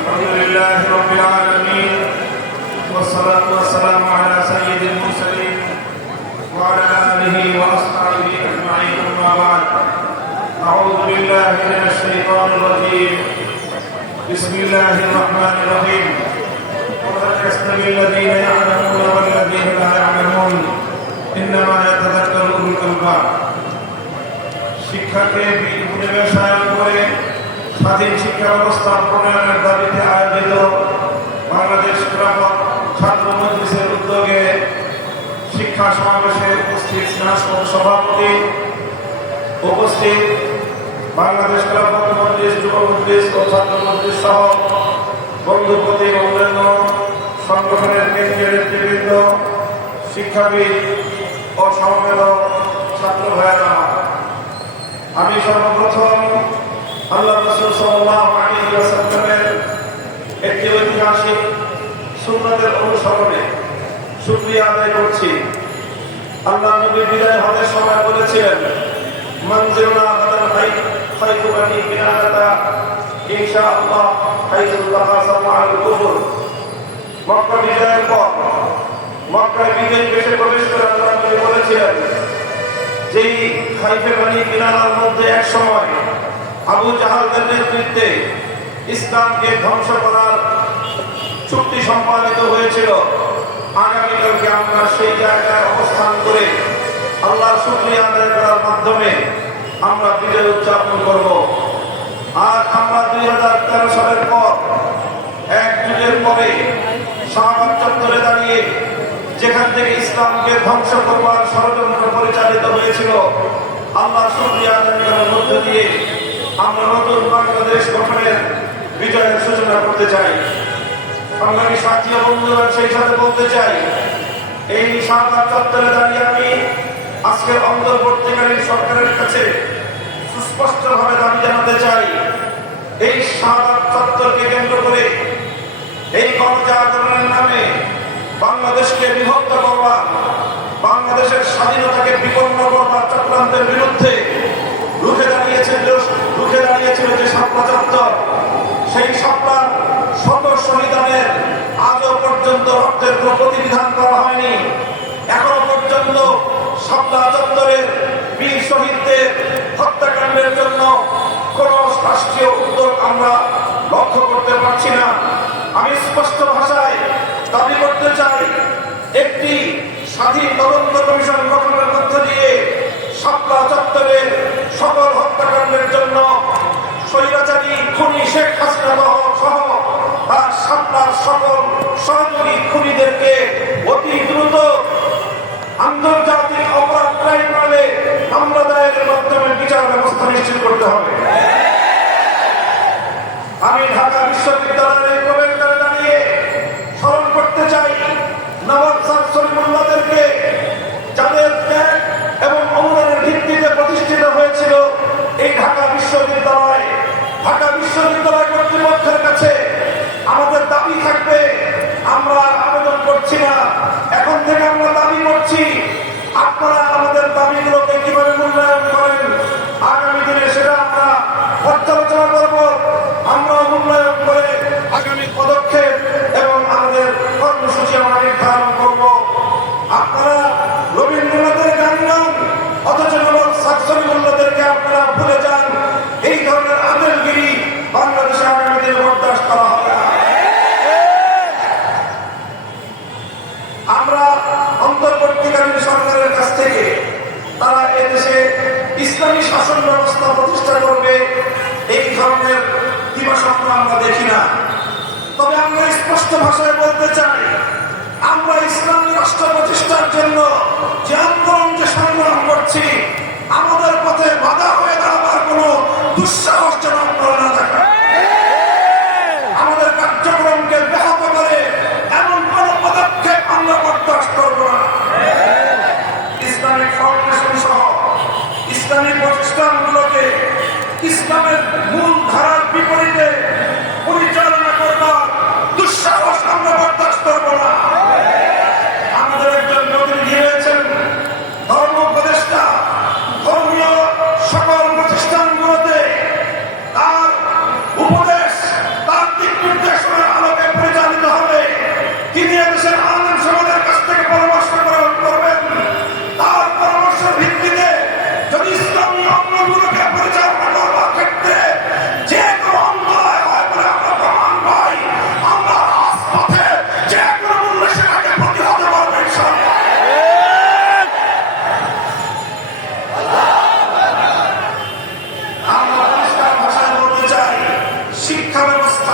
الحمد لله رب العالمين والصلاة والسلام على سيد المرسلين وعلى آله وأصحابه أجمعين أما بعد أعوذ بالله من الشيطان الرجيم بسم الله الرحمن الرحيم ولا يستوي الذين يعلمون والذين لا يعلمون إنما يتذكر أولو الألباب শিক্ষাকে পরিবেশায়ন করে স্বাধীন শিক্ষা ব্যবস্থা প্রণয়নের দাবিতে আয়োজিত বাংলাদেশ খেলাফত ছাত্র মজলিসের উদ্যোগে শিক্ষা সমাবেশে উপস্থিত সভাপতি উপস্থিত বাংলাদেশ খেলাফত মজলিস যুব মজলিস ও ছাত্র মজলিস সহ বন্ধুপতি অন্যান্য সংগঠনের কেন্দ্রীয় নেতৃবৃন্দ শিক্ষাবিদ ও সমবেদক ছাত্র ভাইয়েরা, আমি সর্বপ্রথম আল্লাহ রাসূল সাল্লাল্লাহু আলাইহি ওয়াসাল্লামের একটি ঐতিহাসিক সুন্নাতের অনুসরণে শুকরিয়া আদায় করছি। আল্লাহ নবী বিদায় হজের সময় বলেছিলেন, মনজিলুনা গাদান হাইতু বানি বিনাতা ইনশাআল্লাহ হাইতুল্লাহ সামাআল কুবুর। মক্কা বিজয়ের পর মক্কায় বিজয় বেশে প্রবেশ করে আল্লাহ নবী বলেছিলেন, যেই খাইফে বানি বিনালার মধ্যে এক সময় আবু জাহালদের নেতৃত্বে ইসলামকে ধ্বংস করার চুক্তি সম্পাদিত হয়েছিল, আগামীকালকে আমরা সেই জায়গায় অবস্থান করে আল্লাহর শুকরিয়া আদায় করার মাধ্যমে আমরা বিজয় উদযাপন করব। আজ আমরা 2013 সালের পর এক যুগের পরে শাহবাগ চত্বরে দাঁড়িয়ে যেখান থেকে ইসলামকে ধ্বংস করবার ষড়যন্ত্র পরিচালিত হয়েছিল, আল্লাহর শুকরিয়া আদায় করার মধ্য দিয়ে আমরা নতুন বাংলাদেশ গঠনের বিজয়ের সূচনা করতে চাই। সংগ্রামী সাথী ও বন্ধুরা, সেই সাথে বলতে চাই, এই শাহবাগ চত্বরে দাঁড়িয়ে আমি আজকের অন্তর্বর্তীকালীন সরকারের কাছে সুস্পষ্টভাবে দাবি জানাতে চাই, এই শাহবাগ চত্বরকে কেন্দ্র করে এই গণজাগরণের নামে বাংলাদেশকে বিভক্ত করবা, বাংলাদেশের স্বাধীনতাকে বিপন্ন করবার চক্রান্তের বিরুদ্ধে রুখে দাঁড়িয়েছিল যে শাপলা চত্বর, সেই শাপলার শত শহীদানের আজও পর্যন্ত রক্তের কোনো প্রতিবিধান করা হয়নি। এখনো পর্যন্ত শাপলা চত্বরের বীর শহীদদের হত্যাকাণ্ডের জন্য কোন রাষ্ট্রীয় উদ্যোগ আমরা লক্ষ্য করতে পারছি না। আমি স্পষ্ট ভাষায় দাবি করতে চাই, একটি স্বাধীন তদন্ত কমিশন গঠনের মধ্য দিয়ে শাপলা চত্বরের সকল হত্যাকাণ্ডের জন্য স্বৈরাচারী খুনি শেখ হাসিনা সহ তার শাপলার সকল সহযোগী খুনিদেরকে অতি দ্রুত আন্তর্জাতিক অপরাধ ট্রাইব্যুনালে মামলা দায়েরের মাধ্যমে বিচার ব্যবস্থা নিশ্চিত করতে হবে। আমি ঢাকা বিশ্ববিদ্যালয়ের প্রবেশদ্বারে দাঁড়িয়ে স্মরণ করতে চাই নবাব স্যার সলিমুল্লাহদেরকে, যাদের ত্যাগ এবং অনুদানের ভিত্তিতে প্রতিষ্ঠিত হয়েছিল এই ঢাকা বিশ্ববিদ্যালয়। ঢাকা বিশ্ববিদ্যালয় কর্তৃপক্ষের কাছে আমাদের দাবি থাকবে, আমরা আবেদন করছি না, এখন থেকে আমরা দাবি করছি, আপনারা আমাদের দাবিগুলোকে কিভাবে মূল্যায়ন করেন আগামী দিনে সেটা আমরা পর্যালোচনা করব। আমরা মূল্যায়ন করে আগামী পদক্ষেপ এবং আমাদের কর্মসূচি আমরা নির্ধারণ করব। আপনারা রবীন্দ্রনাথের গান গান, অথচ নবাব সলিমুল্লাহদেরকে আপনারা ভুলে যান। এই ধরনের আদেলগিরি বাংলাদেশে আগামী দিনে বরদাস্ত করা হবে না। আমরা অন্তর্বর্তীকালীন সরকারের কাছ থেকে তারা এদেশে ইসলামী শাসন ব্যবস্থা প্রতিষ্ঠা করবে এই ধরনের দিবাস্বপ্ন আমরা দেখি না। তবে আমরা স্পষ্ট ভাষায় বলতে চাই, আমরা ইসলামী রাষ্ট্র প্রতিষ্ঠার জন্য যে আন্দোলন যে সংগ্রাম করছি, আমাদের পথে বাধা হয়ে দাঁড়াবার কোন দুঃসাহস যেন আপনারা না দেখান। আমাদের কার্যক্রমকে ব্যাহত করে এমন কোন পদক্ষেপ আমরা বরদাস্ত করব না। ইসলামিক ফাউন্ডেশন সহ ইসলামী প্রতিষ্ঠানগুলোকে ইসলামের মূল ধারার বিপরীতে পরিচালনা করবার দুঃসাহস আমরা বরদাস্ত করব না। আমাদের একজন প্রতিনিধি রয়েছেন, ধর্ম উপদেষ্টা, ধর্মীয় সকল প্রতিষ্ঠানগুলোতে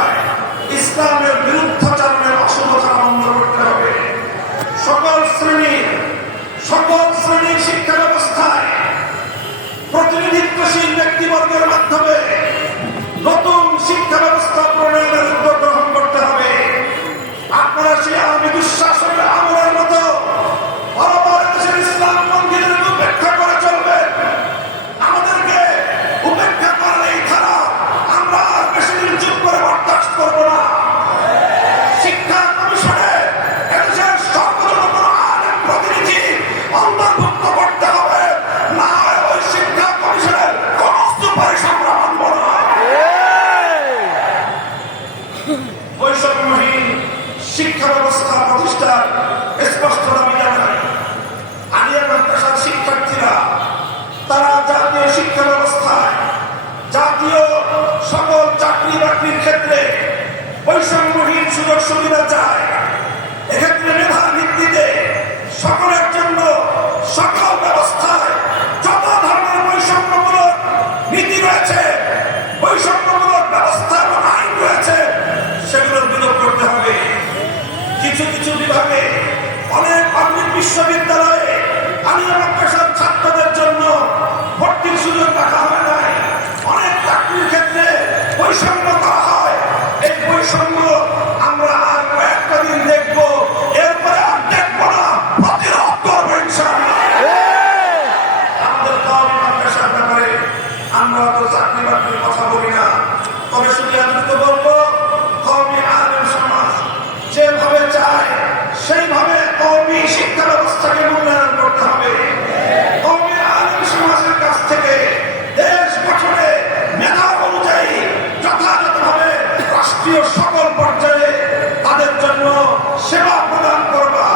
ব্যবস্থায় ইসলামের বিরুদ্ধাচরণের অশুভতা বন্ধ করতে হবে। সকল শ্রেণীর শিক্ষা ব্যবস্থায় প্রতিনিধিত্বশীল ব্যক্তিবর্গের মাধ্যমে নতুন শিক্ষা ব্যবস্থা প্রণয়নের উদ্যোগ গ্রহণ করতে হবে। আপনারা সেই আওয়ামী দুঃশাসনের আমলের মতো বরাবর দেশের ইসলাম মন্দিরের উপেক্ষা করে চলবেন। আমাদেরকে উপেক্ষা করলেই খারাপ, আমরা আর বেশি দিন চুপ করে বরদাস্ত করব না। শিক্ষা কমিশনে এদেশের সর্বজন আলেম প্রতিনিধি অন্তর্ভুক্ত করতে হবে, না হয় ওই শিক্ষা কমিশনের কোন সুপারিশ আমরা মানব না। বৈষম্যহীন শিক্ষা ব্যবস্থা প্রতিষ্ঠার স্পষ্ট দাবি জানাই। আলিয়া মাদ্রাসার শিক্ষার্থীরা তারা জাতীয় শিক্ষা ব্যবস্থায় জাতীয় সকল চাকরি বাকরির ক্ষেত্রে বৈষম্যহীন সুযোগ সুবিধা চায়। এক্ষেত্রে মেধার ভিত্তিতে সকলের জন্য সকল ব্যবস্থায় যত ধরনের বৈষম্যমূলক নীতি রয়েছে, বৈষম্যমূলক ব্যবস্থা এবং আইন রয়েছে, সেগুলোর বিলোপ করতে হবে। কিছু কিছু বিভাগে অনেক পাবলিক বিশ্ববিদ্যালয়ে আলিয়া মাদ্রাসার ছাত্রদের জন্য ভর্তির সুযোগ রাখা হয় নাই। অনেক চাকরির ক্ষেত্রে বৈষম্য করা হয়। এই বৈষম্য আমরা আর কয়েকটা দিন দেখবো, এরপরে আর দেখবো না, প্রতিরোধ করবো ইনশাআল্লাহ। আমাদের কওমি মাদ্রাসার ব্যাপারে আমরা তো চাকরি বাকরির কথা বলি না, তবে শুধু এতটুকু বলবো, কওমি আলেম সমাজ যেভাবে চায় সেইভাবে কওমি শিক্ষা ব্যবস্থাকে মূল্যায়ন করতে হবে। কওমি আলেম সমাজের কাছ থেকে দেশ গঠনে মেধা অনুযায়ী যথাযথভাবে রাষ্ট্রীয় সকল পর্যায়ে তাদের জন্য সেবা প্রদান করবা,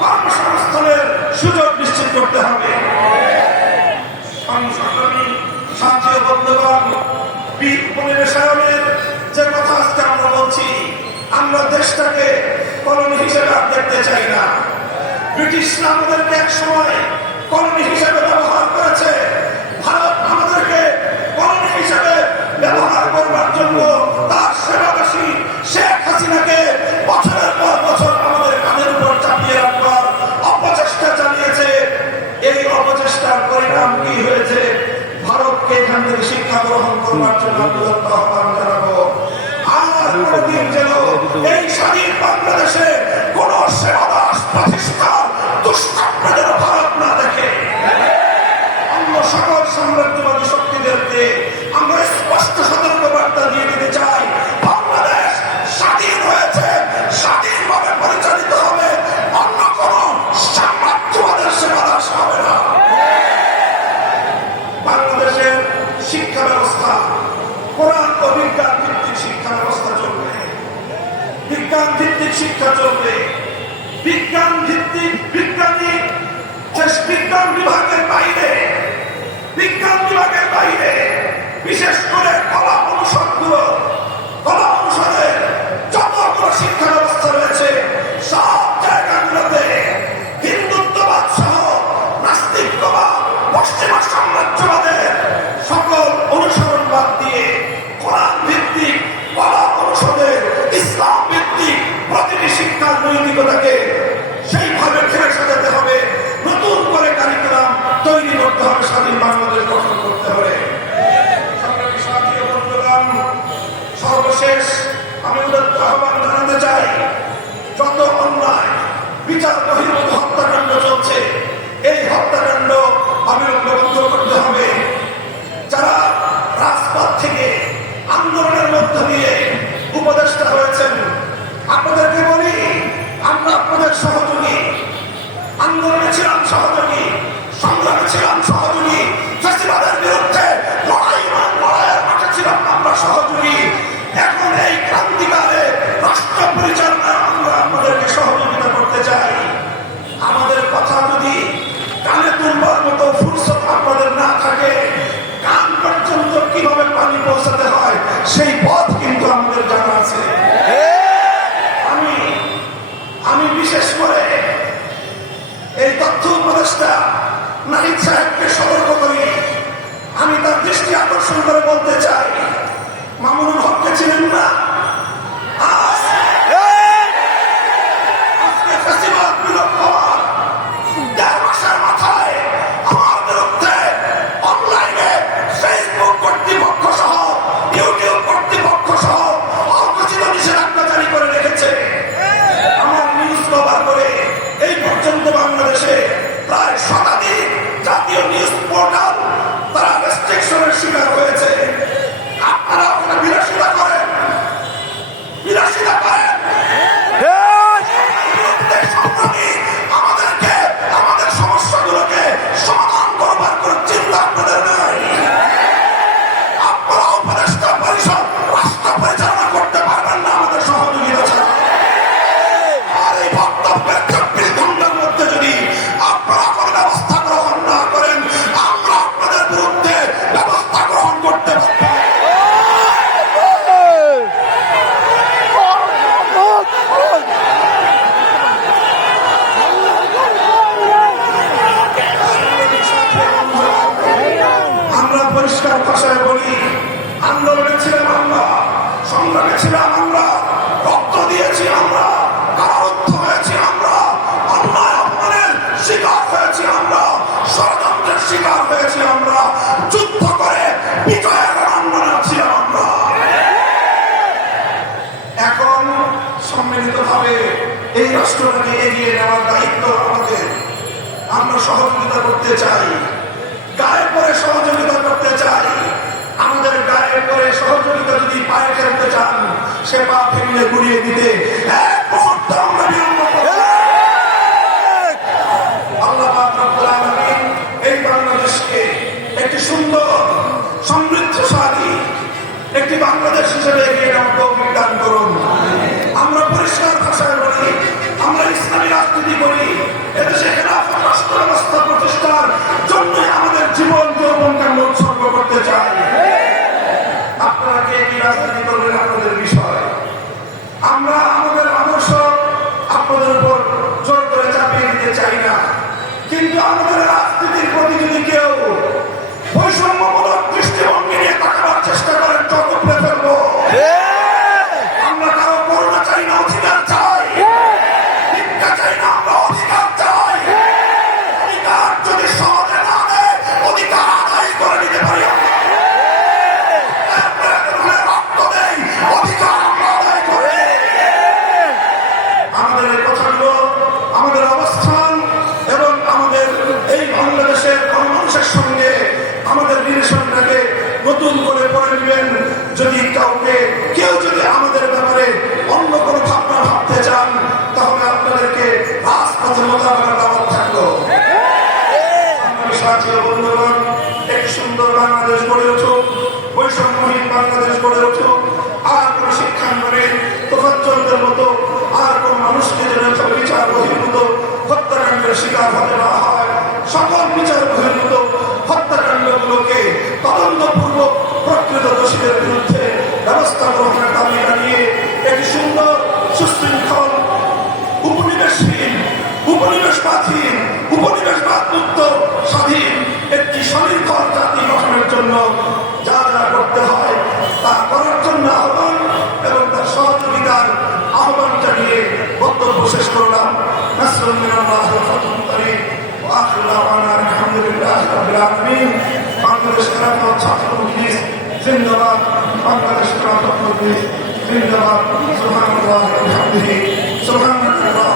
কর্মসংস্থানের সুযোগ নিশ্চিত করতে হবে। সংসদী সাথী ও বন্ধুগণ, উপনিবেশায়নের যে কথা আজকে আমরা বলছি, আমরা দেশটাকে কলোনি হিসেবে আর দেখতে চাই না। ব্রিটিশরা আমাদেরকে এক সময় কলোনি হিসেবে ব্যবহার করেছে। ভারত আমাদেরকে কলোনি হিসেবে ব্যবহার করবার জন্য তার সেবাদাসী শেখ হাসিনাকে বছরের পর বছর আমাদের কাঁধের উপর চাপিয়ে রাখবার অপচেষ্টা চালিয়েছে। এই অপচেষ্টার পরিণাম কি হয়েছে? ভারতকে এখান থেকে শিক্ষা গ্রহণ করবার জন্য আহ্বান জানাবো। আর কোনদিন যেন এই স্বাধীন বাংলাদেশে কোন সেবাদাস প্রতিষ্ঠান দুষ্কর্ম যেন ভারত না দেখে। অন্য সকল সাম্রাজ্যবাদী শক্তিদেরকে আমরা স্পষ্ট সতর্ক বার্তা দিয়ে দিতে চাই, বাংলাদেশ স্বাধীন হয়েছে, স্বাধীনভাবে পরিচালিত হবে, অন্য কোন সাম্রাজ্যবাদের সেবাদাস হবে না। বাংলাদেশের শিক্ষা ব্যবস্থা কোরআন ও বিজ্ঞান ভিত্তিক শিক্ষা ব্যবস্থা চলবে, বিজ্ঞান ভিত্তিক শিক্ষা চলবে। বিজ্ঞান ভিত্তিক বিজ্ঞানী বিজ্ঞান বিভাগের বাইরে বিশেষ করে কলা অনুষদের যতগুলো শিক্ষা ব্যবস্থা রয়েছে, সব জায়গাগুলোতে হিন্দুত্ববাদ সহ নাস্তিকবাদ, পশ্চিমা সাম্রাজ্যবাদের সকল অনুসরণ বাদ দিয়ে কোরআন ভিত্তিক কলা অনুষদের ইসলাম ভিত্তিক প্রতিটি শিক্ষার নৈতিকতাকে সেইভাবে ফেলে সাজাতে হবে। নতুন করে কারিকুলাম তৈরি করতে হবে, স্বাধীন বাংলাদেশ গঠন করতে হবে। সর্বশেষ আমি উদাত্ত আহ্বান জানাতে চাই, যত অন্যায় বিচার বহির্ভূত হত্যাকাণ্ড চলছে, এই হত্যাকাণ্ড অবিলম্বে বন্ধ করতে হবে। যারা রাজপথ থেকে আন্দোলনের মধ্য দিয়ে উপদেষ্টা হয়েছেন, আপনাদেরকে বলি, আমরা আপনাদের সম্মিলিতভাবে এই রাষ্ট্রটাকে এগিয়ে নেওয়ার দায়িত্ব আমাদের। আমরা সহযোগিতা করতে চাই, গায়ে পরে সহযোগিতা করতে চাই। আমাদের গায়ে পরে সহযোগিতা যদি পায়ে ফেলতে চান, সে পা ফেললে গুড়িয়ে দিতে এক মুহূর্ত আমরা বিলম্ব করব না। আল্লাহ পাক রব্বুল আলামিন এই বাংলাদেশকে একটি সুন্দর সমৃদ্ধশালী একটি বাংলাদেশ হিসেবে এগিয়ে নেওয়ার তৌফিক দান করুন। আমরা পরিষ্কার ভাষায় বলি, আমরা ইসলামী রাজনীতি করি, এদেশে খেলাফত রাষ্ট্র ব্যবস্থা প্রতিষ্ঠার জন্য আমাদের জীবন যৌবনকে আমরা উৎসর্গ করতে চাই। আপনারা কে কি রাজনীতি করবেন আপনাদের বিষয়। আমরা আমাদের আদর্শ আপনাদের উপর জোর করে চাপিয়ে দিতে চাই না, কিন্তু আমাদের রাজনীতির প্রতি যদি কেউ বৈষম্যমূলক দৃষ্টিভঙ্গি নিয়ে তাকাবার চেষ্টা করেন, চোখ উপড়ে ফেলবো। আমরা কারো করুণা চাই না, অধিকার চাই। ভিক্ষা চাই না, আমরা অধিকার চাই। অধিকার যদি সহজে না দেয়, অধিকার আদায় করে নিতে পারি। রক্ত দেই, অধিকার আমরা আদায় করে। আমাদের এই কথাগুলো, আমাদের অবস্থান এবং আমাদের এই বাংলাদেশের গণমানুষের সঙ্গে আমাদের রিলেশনটাকে নতুন করে পড়ে নেবেন। যদি কেউ যদি আমাদের ব্যাপারে অন্য কোনো ভাবনা ভাবতে চান, তাহলে আপনাদেরকে রাজপথে মোকাবেলা দাওয়াত থাকলো। সাথী বন্ধুগণ, এক সুন্দর বাংলাদেশ গড়ে উঠুক, বৈষম্যহীন বাংলাদেশ গড়ে উঠুক। আর কোন শিক্ষাঙ্গনে তোফাজ্জলদের মতো আর কোন মানুষকে যেন বিচার বহির্ভূত হত্যাকাণ্ডের শিকার হতে না হয়। সকল বিচার বহির্ভূত হত্যাকাণ্ডগুলোকে তদন্তপূর্বক প্রকৃত দোষীদের বিরুদ্ধে ব্যবস্থা গ্রহণের দাবি জানিয়ে একটি সুন্দর সুশৃঙ্খল উপনিবেশহীন, উপনিবেশবাদহীন, উপনিবেশবাদ মুক্ত স্বাধীন একটি স্বনির্ভর জাতি গঠনের জন্য যা যা করতে হয় তা করার জন্য আহ্বান এবং তার সহযোগিতার আহ্বান জানিয়ে বক্তব্য শেষ করলাম। নাসরুম মিনাল্লাহি ওয়া ফাতহুন করিম ওয়া আখিরু দাওয়ানা আলহামদুলিল্লাহি রাব্বিল আলামিন। বাংলাদেশ খেলাফত ছাত্র মজলিস জিন্দাবাদ, বাংলাদেশ খেলাফত মজলিস জিন্দাবাদ। সুবহানাল্লাহি ওয়া বিহামদিহি, সুবহানাল্লাহ।